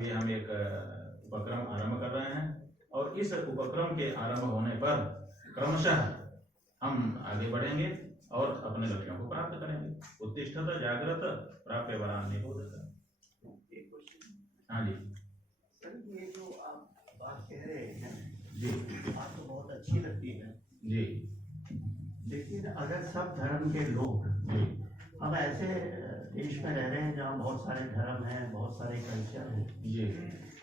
ये हम एक उपक्रम आरंभ कर रहे हैं और इस उपक्रम के आरंभ होने पर क्रमशः हम आगे बढ़ेंगे और अपने लक्ष्यों को प्राप्त करेंगे। उत्तिष्ठत जागृत प्राप्य वरान निबोधत। हाँ जी सर, ये जो आप बात कह रहे हैं जी, आपको बहुत अच्छी लगती है जी, लेकिन अगर सब धर्म के लोग, जी, हम ऐसे देश में रह रहे हैं जहाँ बहुत सारे धर्म हैं, बहुत सारे कल्चर हैं, जी,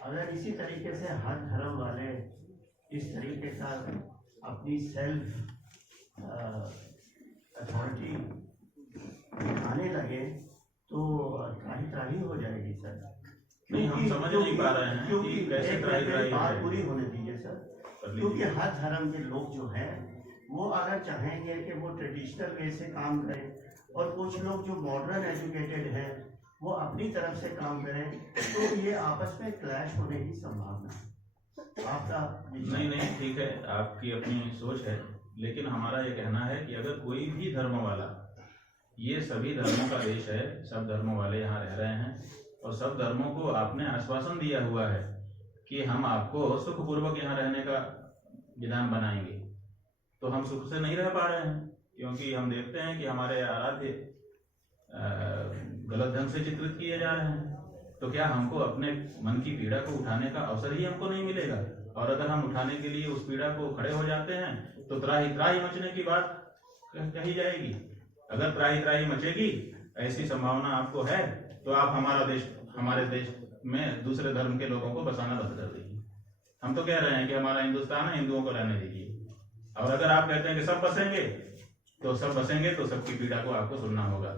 अगर इसी तरीके से हर धर्म वाले इस तरीके का अपनी सेल्फ अथॉरिटी दिखाने लगे तो त्राही हो जाएगी सर। नहीं, हम समझ नहीं पा रहे हैं कि कैसे त्राही बात पूरी होने दीजिए सर। क्योंकि हर धर्म के लोग जो हैं वो अगर चाहेंगे कि वो ट्रेडिशनल वे से काम करें और कुछ लोग जो मॉडर्न एजुकेटेड हैं वो अपनी तरफ से काम करें, तो ये आपस में क्लैश होने की संभावना है। आपका नहीं, ठीक है, आपकी अपनी सोच है, लेकिन हमारा ये कहना है कि अगर कोई भी धर्म वाला, ये सभी धर्मों का देश है, सब धर्मों वाले यहाँ रह रहे हैं और सब धर्मों को आपने आश्वासन दिया हुआ है कि हम आपको सुखपूर्वक यहाँ रहने का विधान बनाएंगे, तो हम सुख से नहीं रह पा रहे हैं क्योंकि हम देखते हैं कि हमारे आराध्य गलत ढंग से चित्रित किए जा रहे हैं। तो क्या हमको अपने मन की पीड़ा को उठाने का अवसर ही हमको नहीं मिलेगा? और अगर हम उठाने के लिए उस पीड़ा को खड़े हो जाते हैं तो त्राही मचने की बात कही जाएगी। अगर त्राही मचेगी, ऐसी संभावना आपको है, तो आप हमारे देश में दूसरे धर्म के लोगों को बसाना बंद कर दीजिए। हम तो कह रहे हैं कि हमारा हिंदुस्तान है, हिंदुओं को रहने दीजिए। और अगर आप कहते हैं कि सब बसेंगे, तो सब बसेंगे तो सबकी पीड़ा को आपको सुनना होगा।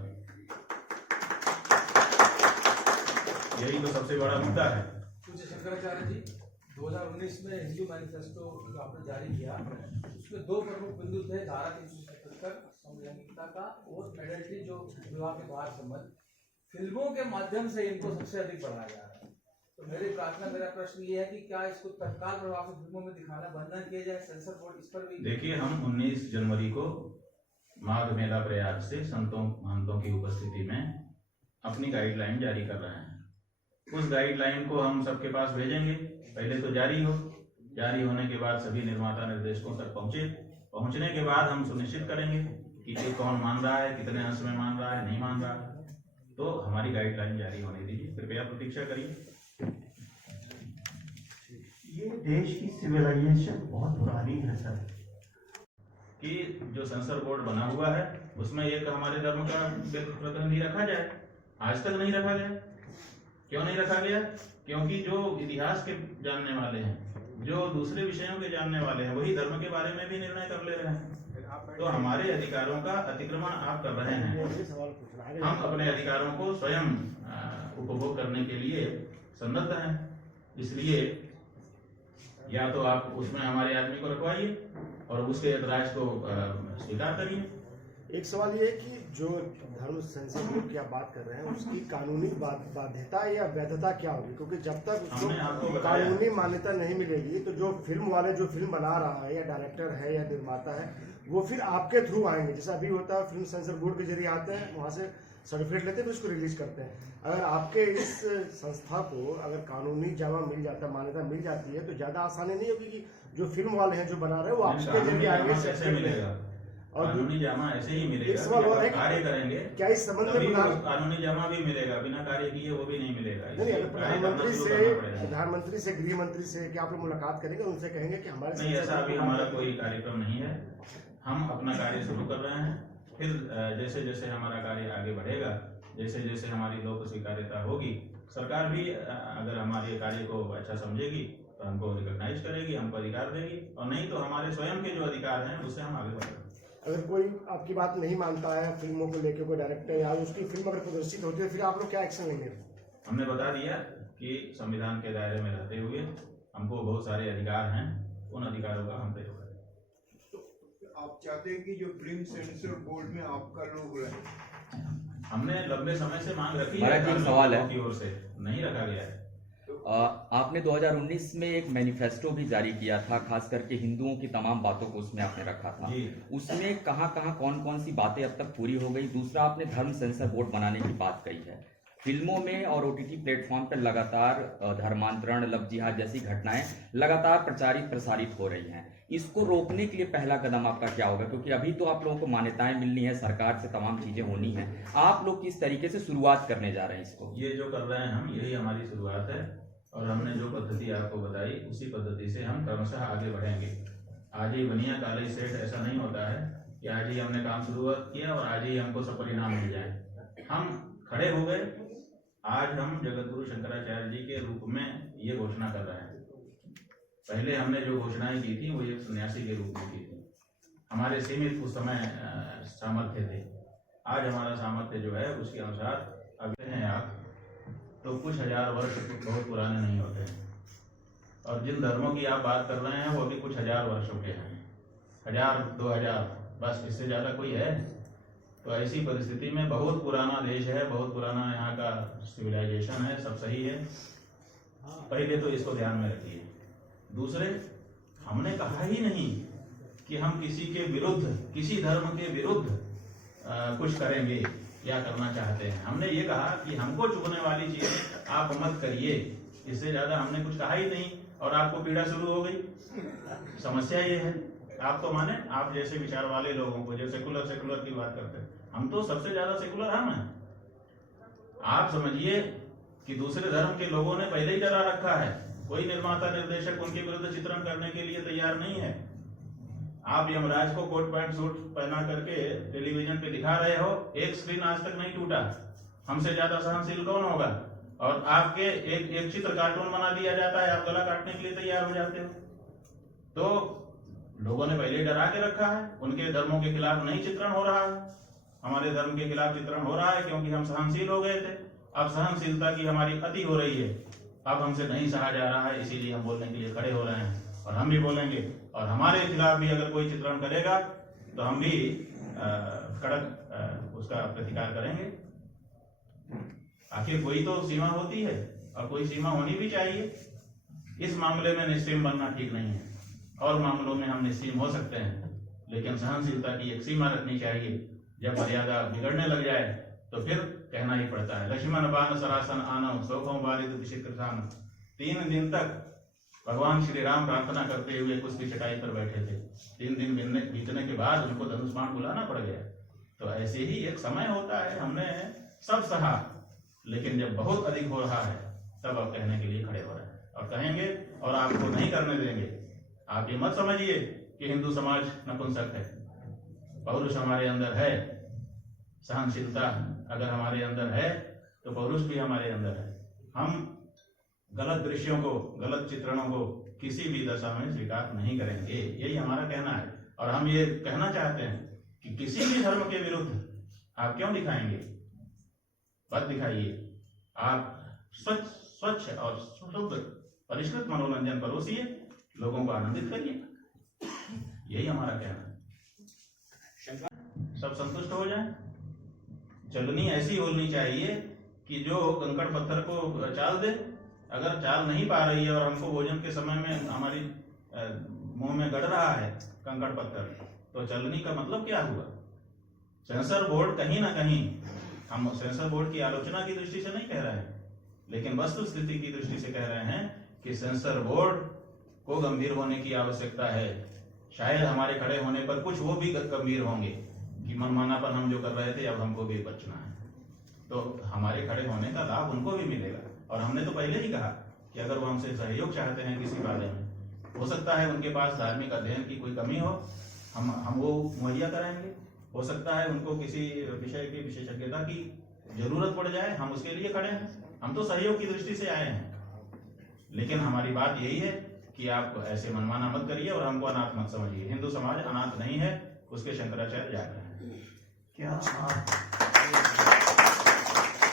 यही तो सबसे बड़ा मुद्दा है। पूज्य शंकराचार्य जी, 2019 में हिंदू मैनिफेस्टो जो आपने जारी किया, उसमें दो प्रमुख बिंदु थे: धारा 377 समलैंगिकता का और एडल्ट्री जो विवाह के बाहर संबंध। फिल्मों के माध्यम से इनको सबसे अधिक बढ़ाया जा रहा है। तो मेरा प्रश्न ये है कि क्या इसको तत्काल प्रभाव से फिल्मों में दिखाना बंधन किया जाए? सेंसर बोर्ड इस पर भी देखिए, हम 19 जनवरी को माघ मेला प्रयाग से संतों महंतों की उपस्थिति में अपनी गाइडलाइन जारी कर रहे हैं। उस गाइडलाइन को हम सबके पास भेजेंगे। पहले तो जारी होने के बाद सभी निर्माता निर्देशकों तक पहुंचने के बाद हम सुनिश्चित करेंगे कि ये कौन मान रहा है, कितने अंश में मान रहा है, नहीं मान रहा है। तो हमारी गाइडलाइन जारी होने दीजिए, कृपया प्रतीक्षा करिए। ये देश की सिविलाइजेशन बहुत पुरानी है सर, कि जो सेंसर बोर्ड बना हुआ है उसमें एक हमारे धर्म का प्रतिनिधि रखा जाए। आज तक नहीं रखा गया। क्यों नहीं रखा गया? क्योंकि जो इतिहास के जानने वाले हैं, जो दूसरे विषयों के जानने वाले हैं, वही धर्म के बारे में भी निर्णय कर ले रहे हैं। तो हमारे अधिकारों का अतिक्रमण आप कर रहे हैं। हम अपने अधिकारों को स्वयं उपभोग करने के लिए सन्नद्ध हैं। इसलिए या तो आप उसमें हमारे आदमी को रखवाइए और उसके ऐतराज को स्वीकार करिए। एक सवाल ये है कि जो धर्म सेंसर बोर्ड की आप बात कर रहे हैं उसकी कानूनी बाध्यता या वैधता क्या होगी? क्योंकि जब तक उसको कानूनी मान्यता नहीं मिलेगी तो जो फिल्म वाले जो फिल्म बना रहा है या डायरेक्टर है या निर्माता है वो फिर आपके थ्रू आएंगे। जैसा अभी होता है फिल्म सेंसर बोर्ड के जरिए आते हैं, वहाँ से सर्टिफिकेट लेते हैं तो उसको रिलीज करते हैं। अगर आपके इस संस्था को अगर कानूनी जामा मिल जाता है, मान्यता मिल जाती है, तो ज्यादा आसानी नहीं होगी कि जो फिल्म वाले हैं जो बना रहे हैं वो आपके जरिए आएंगे और कानूनी जामा ऐसे ही मिलेगा। कार्य करेंगे क्या इस संबंध में कानूनी जामा भी मिलेगा, बिना कार्य किए वो भी नहीं मिलेगा। प्रधानमंत्री से, गृह मंत्री से क्या आप लोग मुलाकात करेंगे, उनसे कहेंगे कि हमारे नहीं, ऐसा अभी हमारा कोई कार्यक्रम नहीं है। हम अपना कार्य शुरू कर रहे हैं। फिर जैसे जैसे हमारा कार्य आगे बढ़ेगा, जैसे जैसे हमारी लोक स्वीकार्यता होगी, सरकार भी अगर हमारे कार्य को अच्छा समझेगी तो हमको रिकॉग्नाइज करेगी, हमको अधिकार देगी, और नहीं तो हमारे स्वयं के जो अधिकार हैं उससे हम आगे बढ़ेंगे। अगर कोई आपकी बात नहीं मानता है फिल्मों को लेकर, कोई डायरेक्टर या उसकी फिल्म अगर प्रदर्शित होती है, फिर आप लोग क्या एक्शन लेंगे? हमने बता दिया कि संविधान के दायरे में रहते हुए हमको बहुत सारे अधिकार हैं, उन अधिकारों का हम प्रयोग करें। तो आप चाहते हैं कि जो फिल्म सेंसर बोर्ड में आपका लोग रहे? हमने लंबे समय से मांग रखी है, सवाल है की ओर से नहीं रखा गया है। आपने 2019 में एक मैनिफेस्टो भी जारी किया था, खास करके हिंदुओं की तमाम बातों को उसमें आपने रखा था। उसमें कहाँ कौन कौन सी बातें अब तक पूरी हो गई? दूसरा, आपने धर्म सेंसर बोर्ड बनाने की बात कही है, फिल्मों में और OTT प्लेटफॉर्म पर लगातार धर्मांतरण, लव जिहाद जैसी घटनाएं लगातार प्रचारित प्रसारित हो रही हैं। इसको रोकने के लिए पहला कदम आपका क्या होगा? क्योंकि अभी तो आप लोगों को मान्यताएं मिलनी है, सरकार से तमाम चीजें होनी है, आप लोग किस तरीके से शुरुआत करने जा रहे हैं इसको? ये जो कर रहे हैं हम, यही हमारी शुरुआत है और हमने जो पद्धति आपको बताई उसी पद्धति से हम क्रमशः आगे बढ़ेंगे। आज ही बनिया काले सेठ ऐसा नहीं होता है कि आज ही हमने काम शुरुआत किया और आज ही हमको सब परिणाम मिल जाए। हम खड़े हो गए। आज हम जगतगुरु शंकराचार्य जी के रूप में ये घोषणा कर रहे हैं। पहले हमने जो घोषणाएं की थी वो एक सन्यासी के रूप में की थी। हमारे सीमित उस समय सामर्थ्य थे। आज हमारा सामर्थ्य जो है उसके अनुसार अगर हैं आप तो कुछ हजार वर्ष बहुत पुराने नहीं होते हैं। और जिन धर्मों की आप बात कर रहे हैं वो भी कुछ हजार वर्षों के हैं, 1000 2000, बस इससे ज्यादा कोई है। तो ऐसी परिस्थिति में बहुत पुराना देश है, बहुत पुराना यहाँ का सिविलाइजेशन है, सब सही है। पहले तो इसको ध्यान में रखिए। दूसरे, हमने कहा ही नहीं कि हम किसी के विरुद्ध, किसी धर्म के विरुद्ध कुछ करेंगे या करना चाहते हैं। हमने ये कहा कि हमको चुभने वाली चीज आप मत करिए। इससे ज्यादा हमने कुछ कहा ही नहीं और आपको पीड़ा शुरू हो गई। समस्या ये है, आप तो माने आप जैसे विचार वाले लोगों को, जो सेकुलर की बात करते हैं, हम तो सबसे ज्यादा सेकुलर हम हैं। आप समझिए कि दूसरे धर्म के लोगों ने पहले ही डरा रखा है। कोई निर्माता निर्देशक उनके विरुद्ध चित्रण करने के लिए तैयार नहीं है। आप यमराज को कोट पैंट सूट पहना करके टेलीविजन पे दिखा रहे हो, एक स्क्रीन आज तक नहीं टूटा। हमसे ज्यादा सहनशील कौन होगा? और आपके एक चित्र कार्टून बना दिया जाता है, आप गला काटने के लिए तैयार हो जाते हो। तो लोगों ने पहले डरा के रखा है। उनके धर्मों के खिलाफ नहीं चित्रण हो रहा है, हमारे धर्म के खिलाफ चित्रण हो रहा है क्योंकि हम सहनशील हो गए थे। अब सहनशीलता की हमारी अति हो रही है, अब हमसे नहीं सहा जा रहा है, इसीलिए हम बोलने के लिए खड़े हो रहे हैं। और हम भी बोलेंगे और हमारे खिलाफ भी अगर कोई चित्रण करेगा तो हम भी कड़क उसका प्रतिकार करेंगे। आखिर कोई तो सीमा होती है और कोई सीमा होनी भी चाहिए। इस मामले में निस्सीम बनना ठीक नहीं है। और मामलों में हम निस्सीम हो सकते हैं, लेकिन सहनशीलता की एक सीमा रखनी चाहिए। जब मर्यादा बिगड़ने लग जाए तो फिर कहना ही पड़ता है। लक्ष्मण बाण सरासन आनव सौखों बारिद विशिकृतान। 3 दिन तक भगवान श्री राम प्रार्थना करते हुए उसकी चटाई पर बैठे थे। 3 दिन बीतने के बाद उनको धनुष बाण बुलाना पड़ गया। तो ऐसे ही एक समय होता है। हमने सब सहा, लेकिन जब बहुत अधिक हो रहा है तब आप कहने के लिए खड़े हो रहे हैं और कहेंगे और आपको नहीं करने देंगे। आप ये मत समझिए कि हिंदू समाज नपुंसक है। पौरुष हमारे अंदर है, सहनशीलता अगर हमारे अंदर है तो पौरुष भी हमारे अंदर है। हम गलत दृश्यों को, गलत चित्रणों को किसी भी दशा में स्वीकार नहीं करेंगे। यही हमारा कहना है। और हम ये कहना चाहते हैं कि किसी भी धर्म के विरुद्ध आप क्यों दिखाएंगे? मत दिखाइए। आप स्वच्छ और शुद्ध परिष्कृत मनोरंजन परोसिए, लोगों को आनंदित करिए। यही हमारा कहना है। सब संतुष्ट हो जाएं। चलनी ऐसी होनी चाहिए कि जो कंकड़ पत्थर को चाल दे। अगर चाल नहीं पा रही है और हमको भोजन के समय में हमारी मुंह में गड़ रहा है कंकड़ पत्थर, तो चलनी का मतलब क्या हुआ? सेंसर बोर्ड कहीं ना कहीं, हम सेंसर बोर्ड की आलोचना की दृष्टि से नहीं कह रहे हैं, लेकिन वस्तु स्थिति की दृष्टि से कह रहे हैं कि सेंसर बोर्ड को गंभीर होने की आवश्यकता है। शायद हमारे खड़े होने पर कुछ वो भी गंभीर होंगे कि मनमानापन हम जो कर रहे थे अब हमको भी बचना है। तो हमारे खड़े होने का लाभ उनको भी मिलेगा। और हमने तो पहले ही कहा कि अगर वो हमसे सहयोग चाहते हैं किसी बारे में, हो सकता है उनके पास धार्मिक अध्ययन की कोई कमी हो, हम वो मुहैया कराएंगे। हो सकता है उनको किसी विषय की विशेषज्ञता की जरूरत पड़ जाए, हम उसके लिए खड़े हैं। हम तो सहयोग की दृष्टि से आए हैं। लेकिन हमारी बात यही है कि आप ऐसे मनमाना मत करिए और हमको अनाथ मत समझिए। हिंदू समाज अनाथ नहीं है, उसके शंकराचार्य जाग रहे हैं। क्या आप